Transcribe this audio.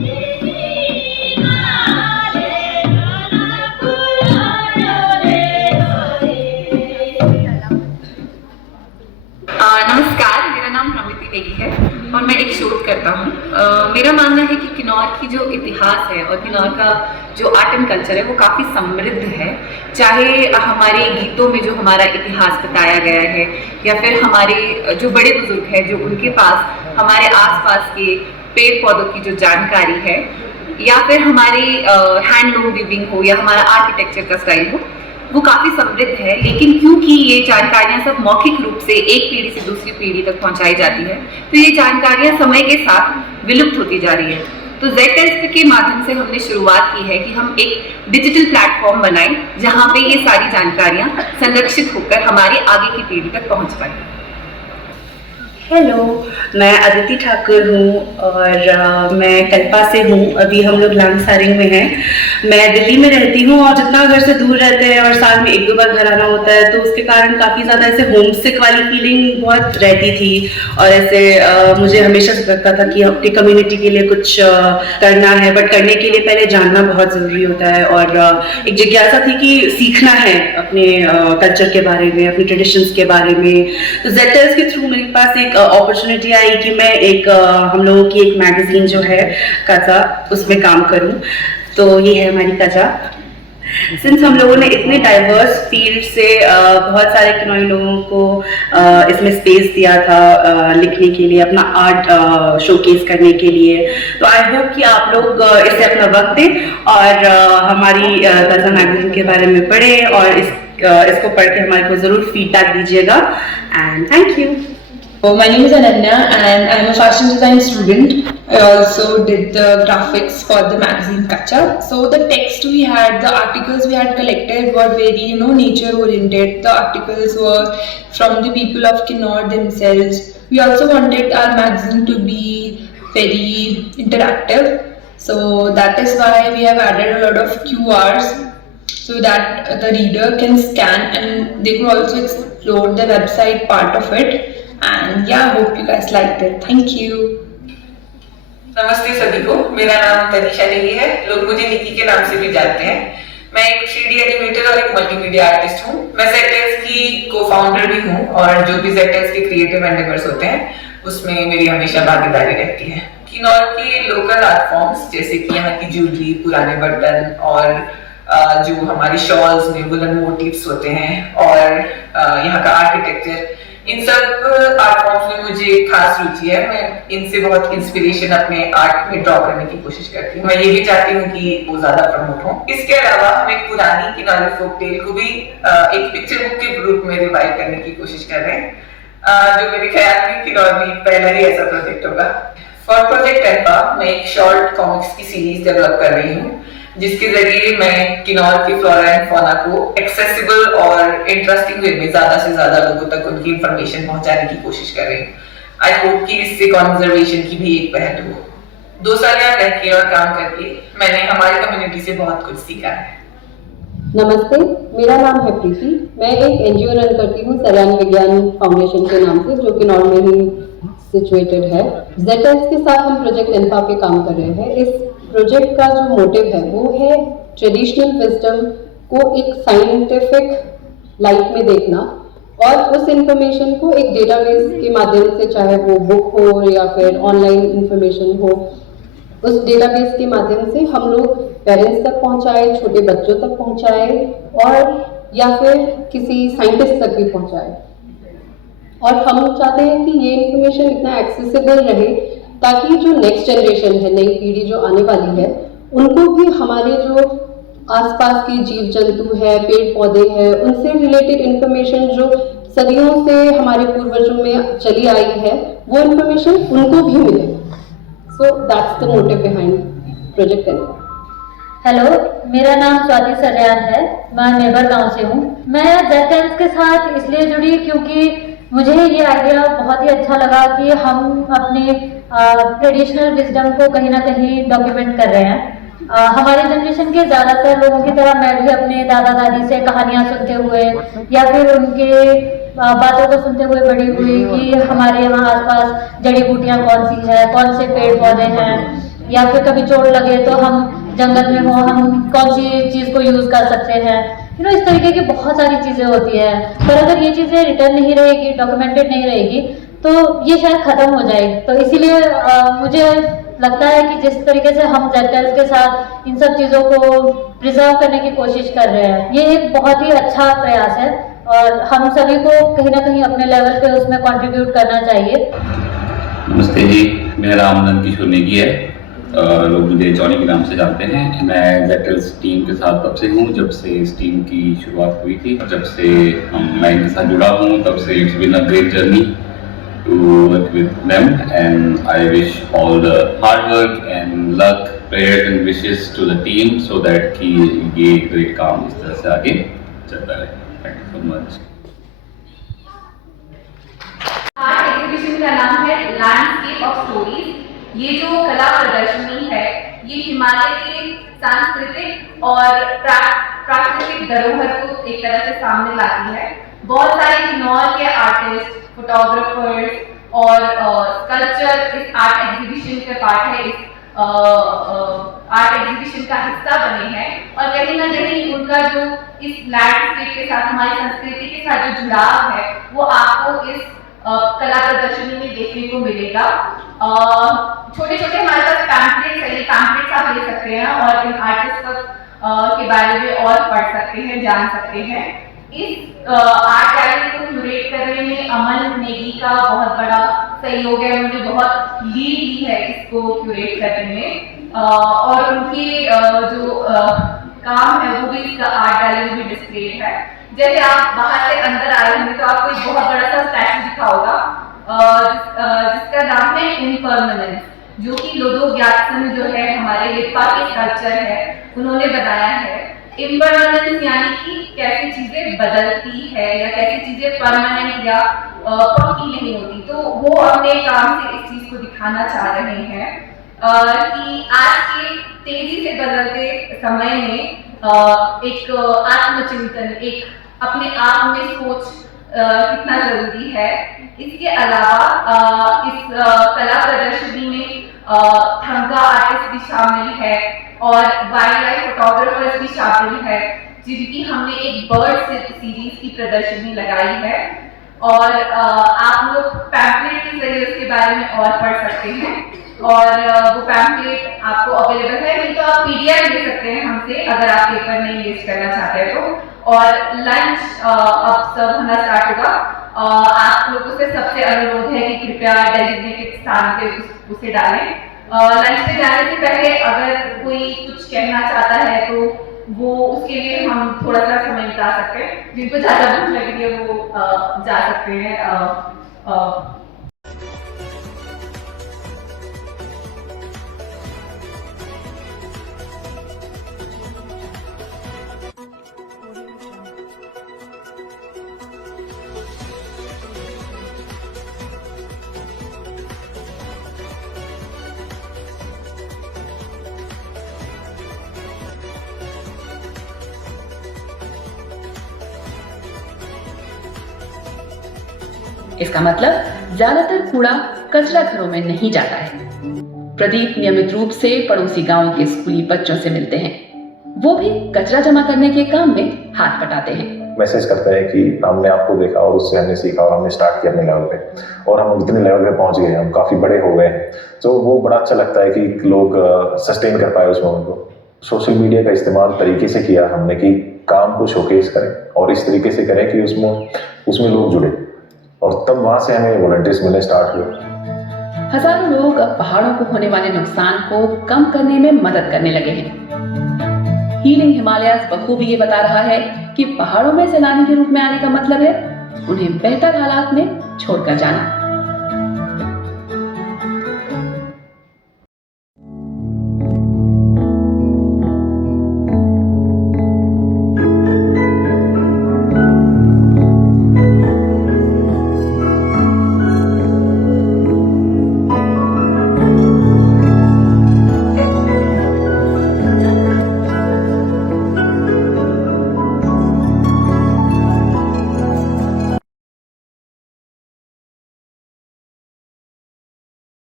नमस्कार, मेरा नाम प्रमिति नेगी है और मैं एक शोध करता हूँ। मेरा मानना है कि किन्नौर की जो इतिहास है और किन्नौर का जो आर्ट एंड कल्चर है वो काफ़ी समृद्ध है। चाहे हमारे गीतों में जो हमारा इतिहास बताया गया है या फिर हमारे जो बड़े बुजुर्ग हैं जो उनके पास हमारे आसपास के पेड़ पौधों की जो जानकारी है, या फिर हमारी हैंडलूम वीविंग हो या हमारा आर्किटेक्चर का स्टाइल हो, वो काफ़ी समृद्ध है। लेकिन क्योंकि ये जानकारियाँ सब मौखिक रूप से एक पीढ़ी से दूसरी पीढ़ी तक पहुँचाई जाती है, तो ये जानकारियाँ समय के साथ विलुप्त होती जा रही है। तो ZTELSP के माध्यम से हमने शुरुआत की है कि हम एक डिजिटल प्लेटफॉर्म बनाएं जहाँ पे ये सारी जानकारियाँ संरक्षित होकर हमारी आगे की पीढ़ी तक पहुँच पाए। हेलो, मैं अदिति ठाकुर हूँ और मैं कल्पा से हूँ। अभी हम लोग लांगसारिंग में हैं। मैं दिल्ली में रहती हूँ और जितना घर से दूर रहते हैं और साल में एक दो बार घर आना होता है, तो उसके कारण काफ़ी ज़्यादा ऐसे होम सिक वाली फीलिंग बहुत रहती थी। और ऐसे मुझे हमेशा लगता था कि अपनी कम्युनिटी के लिए कुछ करना है, बट करने के लिए पहले जानना बहुत ज़रूरी होता है। और एक जिज्ञासा थी कि सीखना है अपने कल्चर के बारे में, अपने ट्रेडिशंस के बारे में। तो ZTELS के थ्रू मेरे पास एक अपॉर्चुनिटी आई कि मैं एक हम लोगों की एक मैगजीन जो है काजा, उसमें काम करूं। तो ये है हमारी काजा। सिंस हम लोगों ने इतने डाइवर्स फील्ड से बहुत सारे किन्नौरी लोगों को इसमें स्पेस दिया था लिखने के लिए, अपना आर्ट शोकेस करने के लिए, तो आई होप कि आप लोग इसे अपना वक्त दें और हमारी काजा मैगजीन के बारे में पढ़ें और इसको पढ़ के हमारे को ज़रूर फीडबैक दीजिएगा। And thank you. So my name is Ananya and I'm a fashion design student. I also did the graphics for the magazine Kacha. So the text we had, the articles we had collected were very, nature oriented. The articles were from the people of Kinnaur themselves. We also wanted our magazine to be very interactive. So that is why we have added a lot of QRs so that the reader can scan and they could also explore the website part of it. And yeah, I hope you guys liked it. Thank you. नमस्ते सभी को, मेरा नाम तनिषा नेगी है। लोग मुझे निकी के नाम से भी जानते हैं। मैं एक 3D एनिमेटर और एक मल्टीमीडिया आर्टिस्ट हूँ। मैं ZTELS की को-फाउंडर भी हूँ और जो भी ZTELS के क्रिएटिव एंडेवर्स होते हैं उसमें मेरी हमेशा भागीदारी रहती है। किन्नौर के लोकल आर्ट फॉर्म्स जैसे कि यहाँ की ज्वेलरी, पुराने बर्तन और जो हमारी शॉल्स में वुलन मोटिव्स होते हैं और यहाँ का आर्किटेक्चर, इन सब आर्ट फॉर्म्स में मुझे खास रुचि है। मैं इनसे बहुत इंस्पिरेशन अपने आर्ट में ड्रॉ करने की कोशिश करती हूँ। मैं ये भी चाहती हूँ कि वो ज्यादा प्रमोट हो। इसके अलावा हम एक पुरानी किन्नौरी फोक टेल को भी एक पिक्चर बुक के रूप में रिवाइव करने की कोशिश कर रहे हैं, जो मेरे ख्याल में किन्नौर में पहला ही ऐसा प्रोजेक्ट होगा। फॉर प्रोजेक्ट एल्फा मैं एक शॉर्ट कॉमिक्स की सीरीज डेवलप कर रही हूँ, जिसके जरिए मैं किन्नौर की फ्लोरा एंड फौना को एक्सेसिबल और इंटरेस्टिंग वे में ज्यादा से ज्यादा लोगों तक उनकी इंफॉर्मेशन पहुंचाने की कोशिश कर रही हूँ। आई होप कि इससे कंजर्वेशन की भी एक पहल हो। 2 साल यहाँ रह के और काम करके मैंने हमारी कम्युनिटी से बहुत कुछ सीखा है। नमस्ते, मेरा नाम है प्रीति। मैं एक NGO रन करती हूँ सरयान विज्ञान फाउंडेशन के नाम से, जो किन्नौर में ही सिचुएटेड है। ZTELS के साथ हम प्रोजेक्ट एल्फा पे काम कर रहे हैं। इस प्रोजेक्ट का जो मोटिव है वो है ट्रेडिशनल विजडम को एक साइंटिफिक लाइट में देखना और उस इंफॉर्मेशन को एक डेटाबेस के माध्यम से, चाहे वो बुक हो या फिर ऑनलाइन इंफॉर्मेशन हो, उस डेटाबेस के माध्यम से हम लोग पेरेंट्स तक पहुंचाए, छोटे बच्चों तक पहुंचाए और या फिर किसी साइंटिस्ट तक भी पहुंचाए। और हम चाहते हैं कि ये इंफॉर्मेशन इतना एक्सेसिबल रहे ताकि जो नेक्स्ट जनरेशन है, नई पीढ़ी जो आने वाली है, उनको भी हमारे जो आसपास के जीव जंतु है, पेड़ पौधे हैं, उनसे रिलेटेड इंफॉर्मेशन जो सदियों से हमारे पूर्वजों में चली आई है, वो इंफॉर्मेशन उनको भी मिले। So that's the motive behind project alpha. Hello, मेरा नाम स्वाति सरयान है। मैं नेबर गांव से हूँ। मैं ZTELS के साथ इसलिए जुड़ी क्योंकि मुझे ये आइडिया बहुत ही अच्छा लगा कि हम अपने ट्रेडिशनल विजडम को कहीं ना कहीं डॉक्यूमेंट कर रहे हैं। हमारे जनरेशन के ज़्यादातर लोगों की तरह मैं भी अपने दादा दादी से कहानियाँ सुनते हुए या फिर उनके बातों को सुनते हुए बड़ी हुई कि हमारे यहाँ आसपास जड़ी बूटियाँ कौन सी है, कौन से पेड़ पौधे हैं, या फिर कभी चोट लगे तो हम जंगल में हो, हम कौन सी चीज़ को यूज़ कर सकते हैं, इस तरीके की बहुत सारी चीज़ें होती है। पर अगर ये चीज़ें रिटर्न नहीं रहेगी, डॉक्यूमेंटेड नहीं रहेगी, तो ये शायद ख़त्म हो जाएगी। तो इसीलिए मुझे लगता है कि जिस तरीके से हम ZTELS के साथ इन सब चीज़ों को प्रिजर्व करने की कोशिश कर रहे हैं, ये एक बहुत ही अच्छा प्रयास है और हम सभी को कहीं ना कहीं अपने लेवल पे उसमें कंट्रीब्यूट करना चाहिए। नमस्ते जी, मेरा नाम नंद किशोर नेगी है। लोग मुझे जॉनी के नाम से जानते हैं। मैं ZTELS टीम के साथ तब से हूँ जब से इस टीम की शुरुआत हुई थी। जब से मैं इनके साथ जुड़ा हूँ तब से it's been a great journey to work with them, and I wish all the hard work and luck, prayers and wishes to the team so that कि ये great काम इस तरह से आगे चलता रहे। Thank you so much. Art exhibition का नाम है लैंडस्केप ऑफ स्टोरीज। ये जो कला प्रदर्शनी है ये हिमालय के सांस्कृतिक और प्राकृतिक धरोहर को एक तरह से सामने लाती है। बहुत सारे किन्नौर के आर्टिस्ट, फोटोग्राफर्स और स्कल्पचर इस आर्ट एग्जीबिशन का पार्ट है, इस आर्ट एग्जीबिशन का हिस्सा बने हैं और कहीं ना कहीं उनका जो इस लैंडस्केप के साथ, हमारी संस्कृति के साथ जो जुड़ाव है वो आपको इस कला प्रदर्शनी में देखने को मिलेगा। छोटे छोटे हमारे पास पैम्पलेट्स है, ये पैम्पलेट्स आप ले सकते हैं और इन आर्टिस्ट के बारे में और पढ़ सकते हैं, जान सकते हैं। इस आर्ट गैलरी को क्यूरेट करने में अमन नेगी का बहुत बड़ा सहयोग है, उन्होंने बहुत लीड ली है इसको क्यूरेट करने में और उनकी जो काम है वो भी इसका आर्ट गैलरी में डिस्प्ले है। जैसे आप बाहर से अंदर आए होंगे तो आपको एक बहुत बड़ा सा स्टैचू दिखा होगा जिसका नाम है इम्परमानेंस, जो कि लोदो ग्यात्सन जो है हमारे लिप्पा के स्कल्पचर है उन्होंने बनाया है। इम्परमानेंस यानी कि कैसी चीजें बदलती है या कैसी चीजें परमानेंट या पक्की नहीं होती, तो वो अपने काम से इस चीज को दिखाना चाह रहे हैं कि आज के तेजी से बदलते समय में एक आत्मचिंतन, एक अपने आप में सोच कितना जरूरी है। इसके अलावा इस कला प्रदर्शनी में थंगा आर्टिस्ट भी शामिल है और वाइल्ड लाइफ फोटोग्राफर्स भी शामिल है, जिनकी हमने एक बर्ड सीरीज की प्रदर्शनी लगाई है और आप लोग पैम्पलेट के जरिए उसके बारे में और पढ़ सकते हैं और वो पैम्पलेट आपको अवेलेबल है, नहीं तो आप PDF ले सकते हैं हमसे अगर आप पेपर नहीं यूज करना चाहते हैं तो। और लंच अब सर्व होना स्टार्ट होगा। आप लोगों से सबसे अनुरोध है कि कृपया डेजिग्नेटेड स्थान पे उसे डालें। लंच पे जाने से पहले अगर कोई कुछ कहना चाहता है तो वो उसके लिए हम थोड़ा सा समय निकाल सकते हैं। जिनको ज़्यादा भूख लग रही है वो जा सकते हैं। इसका मतलब ज्यादातर कूड़ा कचरा घरों में नहीं जाता है। प्रदीप नियमित रूप से पड़ोसी गांव के स्कूली बच्चों से मिलते हैं, वो भी कचरा जमा करने के काम में हाथ बटाते हैं। मैसेज करते हैं कि हमने आपको देखा और उससे हमने सीखा और हमने स्टार्ट किया अपने लेवल पे और हम इतने लेवल पे पहुंच गए, हम काफ़ी बड़े हो गए हैं। तो वो बड़ा अच्छा लगता है कि लोग सस्टेन कर पाए उस मोमेंट को। सोशल मीडिया का इस्तेमाल तरीके से किया हमने कि काम को शोकेस करें और इस तरीके से करें कि उसमें लोग जुड़े और तब वहाँ से हमें वॉलंटियर्स मिलने स्टार्ट हुए। हजारों लोग अब पहाड़ों को होने वाले नुकसान को कम करने में मदद करने लगे हैं। हीलिंग हिमालयाज बखूबी ये बता रहा है कि पहाड़ों में सैलानी के रूप में आने का मतलब है उन्हें बेहतर हालात में छोड़कर जाना।